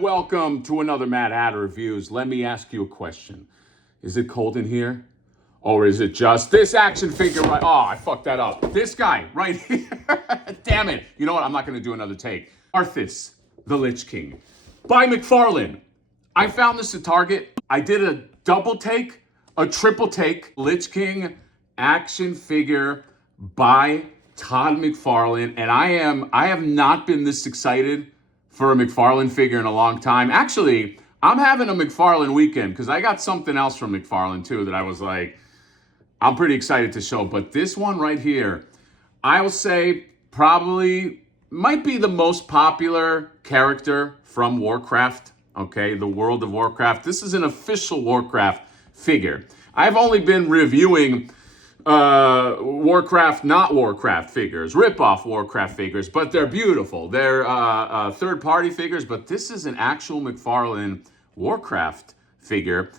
welcome to another Mad Hatter Reviews. Let me ask you a question. Is it cold in here? Or is it just this action figure right? Oh, I fucked that up. This guy right here. Damn it. You know what? I'm not going to do another take. Arthas, the Lich King by McFarlane. I found this at Target. I did a double take, a triple take. Lich King action figure by Todd McFarlane. And I have not been this excited for a McFarlane figure in a long time. Actually, I'm having a McFarlane weekend because I got something else from McFarlane too that I was like, I'm pretty excited to show. But this one right here, I will say probably might be the most popular character from Warcraft, okay? The world of Warcraft. This is an official Warcraft figure. I've only been reviewing Warcraft, not Warcraft figures, rip-off Warcraft figures, but they're beautiful. They're third-party figures, but this is an actual McFarlane Warcraft figure.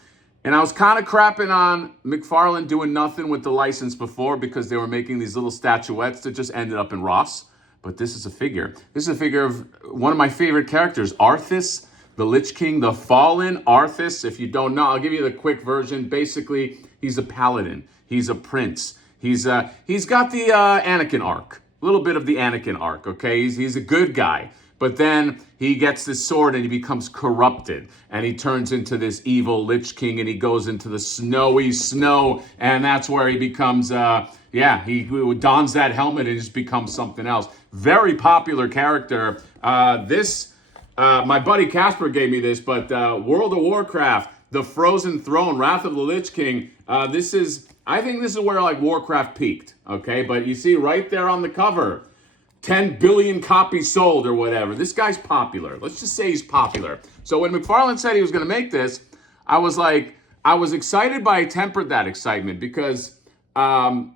And I was kind of crapping on McFarlane doing nothing with the license before because they were making these little statuettes that just ended up in Ross. But this is a figure. This is a figure of one of my favorite characters, Arthas, the Lich King, the fallen Arthas. If you don't know, I'll give you the quick version. Basically, he's a paladin. He's a prince. He's got the Anakin arc, a little bit of the Anakin arc, okay? He's a good guy. But then he gets this sword and he becomes corrupted. And he turns into this evil Lich King and he goes into the snowy snow. And that's where he becomes, he dons that helmet and just becomes something else. Very popular character. My buddy Casper gave me this, but World of Warcraft, The Frozen Throne, Wrath of the Lich King. I think this is where like Warcraft peaked, okay? But you see right there on the cover, 10 billion copies sold or whatever. This guy's popular. Let's just say he's popular. So when McFarlane said he was going to make this, I was excited, but I tempered that excitement because I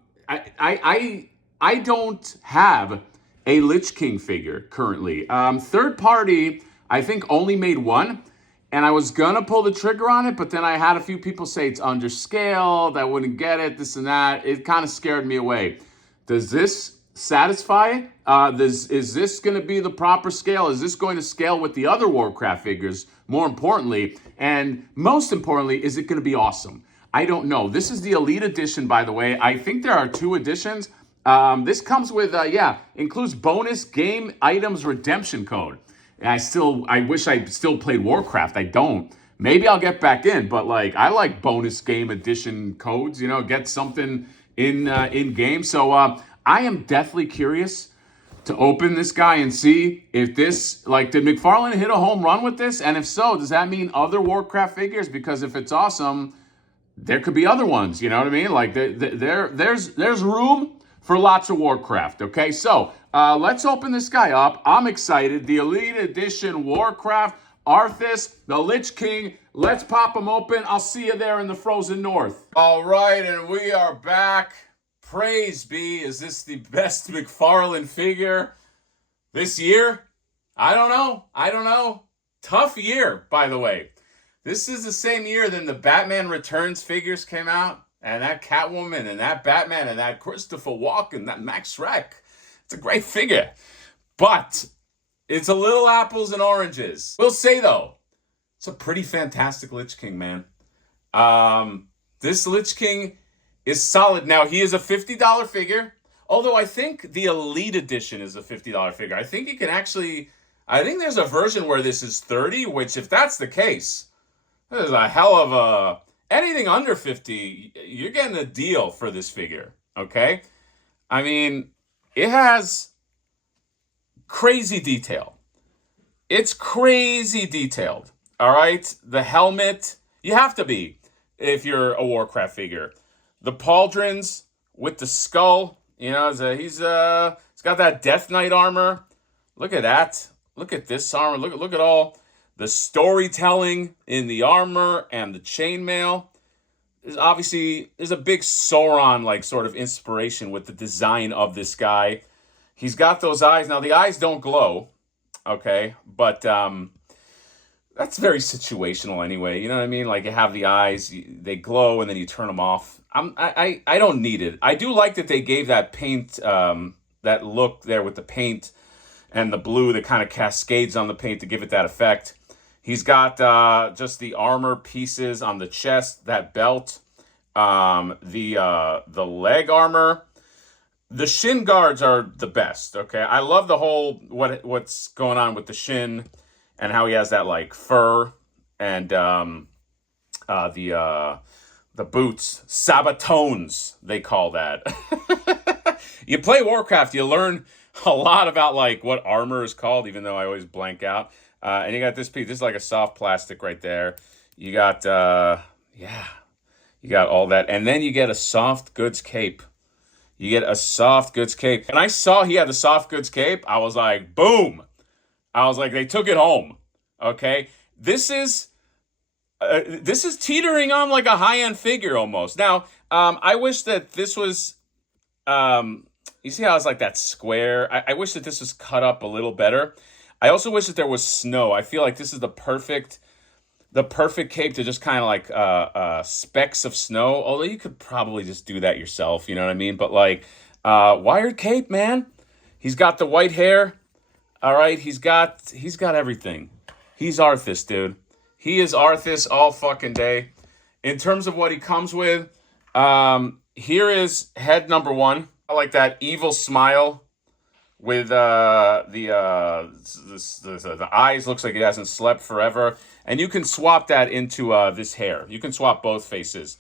don't have a Lich King figure currently. Third party, I think only made one. And I was going to pull the trigger on it, but then I had a few people say it's underscaled, I wouldn't get it, this and that. It kind of scared me away. Does this satisfy? Is this going to be the proper scale? Is this going to scale with the other Warcraft figures, more importantly? And most importantly, is it going to be awesome? I don't know. This is the Elite Edition, by the way. I think there are 2 editions. This comes with, includes bonus game items redemption code. And I wish I still played Warcraft. I don't. Maybe I'll get back in, but I like bonus game edition codes, get something in game. So I am deathly curious to open this guy and see if this, did McFarlane hit a home run with this? And if so, does that mean other Warcraft figures? Because if it's awesome, there could be other ones, you know what I mean? There's room for lots of Warcraft, okay? So let's open this guy up. I'm excited. The Elite Edition Warcraft, Arthas, the Lich King. Let's pop them open. I'll see you there in the frozen north. All right, and we are back. Praise be. Is this the best McFarlane figure this year? I don't know. Tough year, by the way. This is the same year that the Batman Returns figures came out. And that Catwoman and that Batman and that Christopher Walken, that Max Schreck. It's a great figure. But it's a little apples and oranges. We'll say, though, it's a pretty fantastic Lich King, man. This Lich King is solid. Now, he is a $50 figure. Although I think the Elite Edition is a $50 figure. I think there's a version where this is $30, which if that's the case, there's a hell of a... Anything under 50, you're getting a deal for this figure, okay? I mean, it has crazy detail. It's crazy detailed, all right? The helmet, you have to be if you're a Warcraft figure. The pauldrons with the skull, he's got that Death Knight armor. Look at that. Look at this armor. Look at all the storytelling in the armor and the chainmail. There's a big Sauron sort of inspiration with the design of this guy. He's got those eyes. Now the eyes don't glow, okay, but that's very situational anyway. You know what I mean? You have the eyes, they glow, and then you turn them off. I don't need it. I do like that they gave that paint, that look there with the paint and the blue that kind of cascades on the paint to give it that effect. He's got just the armor pieces on the chest, that belt, the leg armor. The shin guards are the best. Okay, I love the whole what's going on with the shin and how he has that like fur and the boots, sabatones they call that. You play Warcraft, you learn a lot about like what armor is called, even though I always blank out. And you got this piece. This is like a soft plastic right there. You got yeah, you got all that, and then you get a soft goods cape. You get a soft goods cape. And I saw he had the soft goods cape. I was like, boom. I was like, they took it home. Okay. This is teetering on like a high-end figure almost. Now, I wish that this was, you see how it's like that square? I wish that this was cut up a little better. I also wish that there was snow. I feel like this is the perfect cape to just kind of like specks of snow. Although you could probably just do that yourself, you know what I mean? But like wired cape, man. He's got the white hair. All right, he's got everything. He's Arthas, dude. He is Arthas all fucking day. In terms of what he comes with, here is head number 1. I like that evil smile with the eyes. Looks like he hasn't slept forever. And you can swap that into this hair. You can swap both faces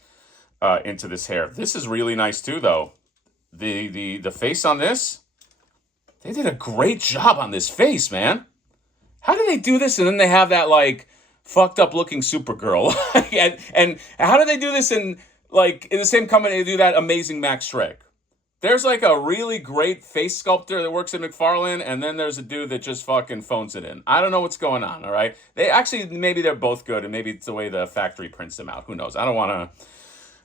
into this hair. This is really nice too, though. The face on this, they did a great job on this face, man. How do they do this? And then they have that like fucked up looking Supergirl. and how do they do this in the same company they do that amazing Max Schreck? There's like a really great face sculptor that works at McFarlane, and then there's a dude that just fucking phones it in. I don't know what's going on, all right? They actually, maybe they're both good, and maybe it's the way the factory prints them out. Who knows? I don't want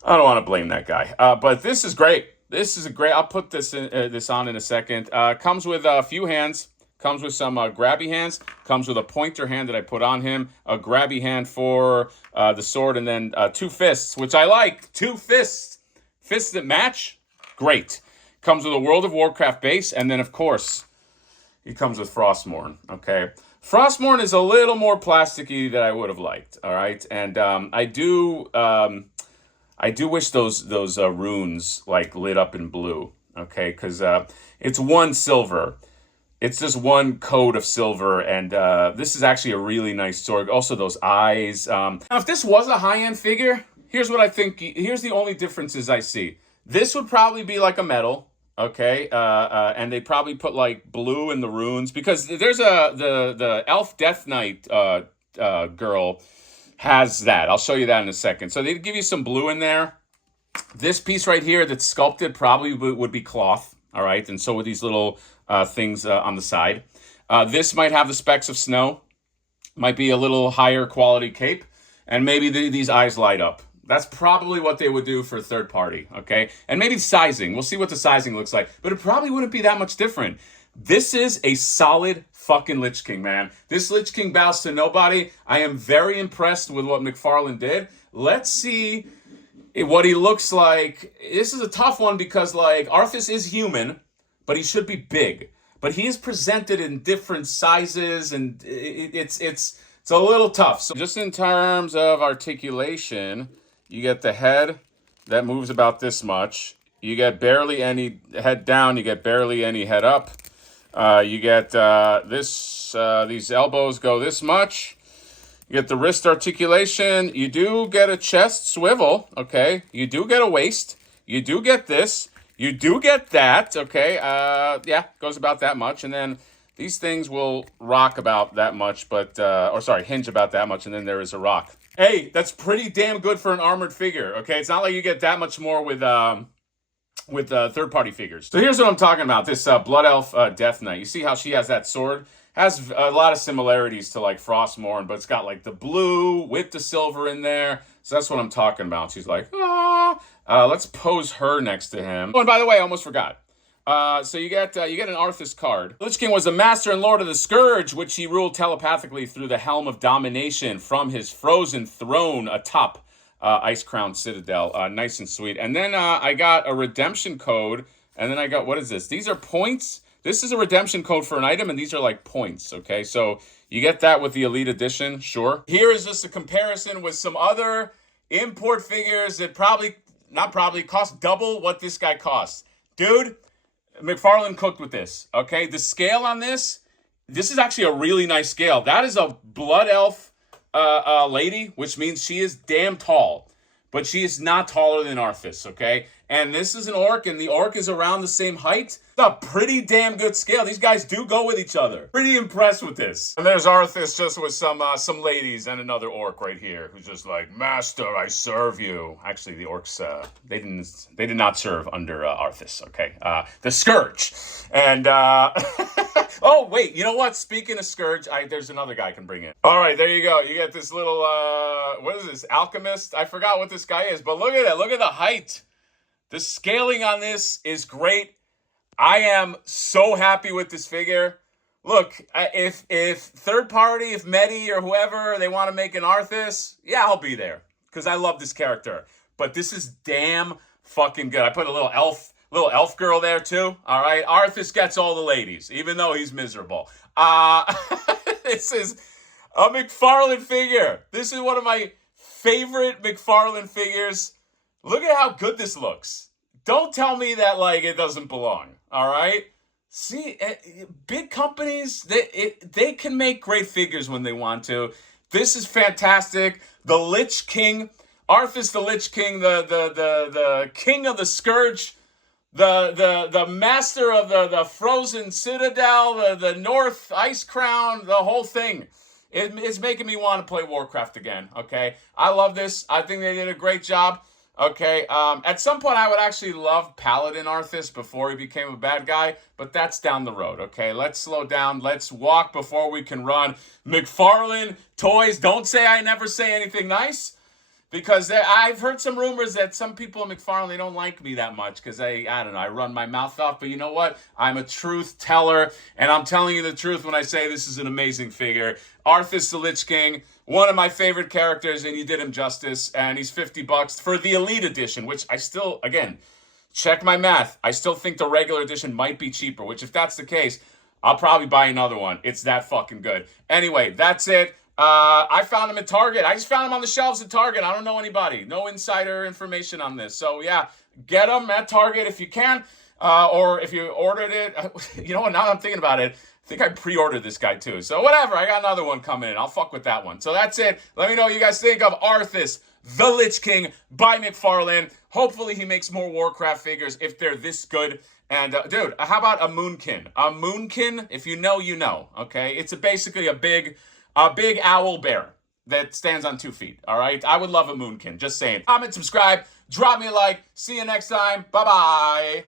to blame that guy. But this is great. This is a great. I'll put this on in a second. Comes with a few hands. Comes with some grabby hands. Comes with a pointer hand that I put on him. A grabby hand for the sword, and then 2 fists, which I like. 2 fists. Fists that match. Great. Comes with a World of Warcraft base, and then, of course, he comes with Frostmourne, okay? Frostmourne is a little more plasticky than I would have liked, all right? And I do wish those runes, like, lit up in blue, okay? Because it's 1 silver. It's just 1 coat of silver, and this is actually a really nice sword. Also, those eyes. Now, if this was a high-end figure, here's what I think. Here's the only differences I see. This would probably be like a metal, okay? And they probably put like blue in the runes, because there's the Elf Death Knight girl has that. I'll show you that in a second. So they give you some blue in there. This piece right here that's sculpted probably would be cloth, all right? And so with these little things on the side. This might have the specks of snow. Might be a little higher quality cape. And maybe these eyes light up. That's probably what they would do for third party, okay? And maybe sizing. We'll see what the sizing looks like. But it probably wouldn't be that much different. This is a solid fucking Lich King, man. This Lich King bows to nobody. I am very impressed with what McFarlane did. Let's see what he looks like. This is a tough one because, like, Arthas is human, but he should be big. But he is presented in different sizes, and it's a little tough. So just in terms of articulation, you get the head that moves about this much. You get barely any head down. You get barely any head up. You get these elbows go this much. You get the wrist articulation. You do get a chest swivel, okay? You do get a waist. You do get this. You do get that, okay? Yeah, goes about that much. And then these things will rock about that much, but, hinge about that much, and then there is a rock. Hey, that's pretty damn good for an armored figure, okay? It's not like you get that much more with third-party figures. So here's what I'm talking about, this Blood Elf Death Knight. You see how she has that sword? Has a lot of similarities to, like, Frostmourne, but it's got, like, the blue with the silver in there. So that's what I'm talking about. She's like, ah. Let's pose her next to him. Oh, and by the way, I almost forgot. So you get an Arthas card. Lich King was a master and lord of the Scourge, which he ruled telepathically through the helm of domination from his frozen throne atop Ice-Crowned Citadel. Nice and sweet. And then I got a redemption code, and then I got, what is this? These are points. This is a redemption code for an item, and these are like points, okay? So You get that with the Elite Edition, sure. Here is just a comparison with some other import figures that cost double what this guy costs. Dude, McFarlane cooked with this, okay? The scale on this is actually a really nice scale. That is a Blood Elf lady, which means she is damn tall. But she is not taller than Arthas, okay? And this is an orc, and the orc is around the same height. It's a pretty damn good scale. These guys do go with each other. Pretty impressed with this. And there's Arthas just with some ladies and another orc right here who's just like, Master, I serve you. Actually, the orcs, they did not serve under Arthas, okay? The Scourge. And, oh, wait, you know what? Speaking of Scourge, there's another guy I can bring in. All right, there you go. You get this little, what is this, alchemist? I forgot what this guy is, but look at it. Look at the height. The scaling on this is great. I am so happy with this figure. Look, if third party, if Medi or whoever, they want to make an Arthas, yeah, I'll be there because I love this character. But this is damn fucking good. I put a little elf girl there too. All right, Arthas gets all the ladies, even though he's miserable. This is a McFarlane figure. This is one of my favorite McFarlane figures. Look at how good this looks. Don't tell me that, like, it doesn't belong, all right? See, big companies, they can make great figures when they want to. This is fantastic. The Lich King, Arthas the Lich King, the king of the Scourge, the master of the frozen citadel, the North Ice Crown, the whole thing. It's making me want to play Warcraft again, okay? I love this. I think they did a great job. Okay, at some point I would actually love Paladin Arthas before he became a bad guy, but that's down the road, okay? Let's slow down. Let's walk before we can run. McFarlane Toys, don't say I never say anything nice, because I've heard some rumors that some people in McFarlane, they don't like me that much because I don't know, I run my mouth off, but you know what? I'm a truth teller, and I'm telling you the truth when I say this is an amazing figure. Arthas the Lich King, one of my favorite characters, and you did him justice, and he's $50 for the Elite Edition, which I still, again, check my math. I still think the regular edition might be cheaper, which if that's the case, I'll probably buy another one. It's that fucking good. Anyway, that's it. I found him at Target. I just found him on the shelves at Target. I don't know anybody. No insider information on this. So, yeah, get them at Target if you can. Or if you ordered it. You know what? Now that I'm thinking about it, I think I pre-ordered this guy too. So, whatever. I got another one coming in. I'll fuck with that one. So, that's it. Let me know what you guys think of Arthas, the Lich King by McFarlane. Hopefully, he makes more Warcraft figures if they're this good. And, dude, how about a Moonkin? A Moonkin, if you know, you know. Okay? It's basically a big owl bear that stands on 2 feet, all right? I would love a Moonkin, just saying. Comment, subscribe, drop me a like. See you next time. Bye-bye.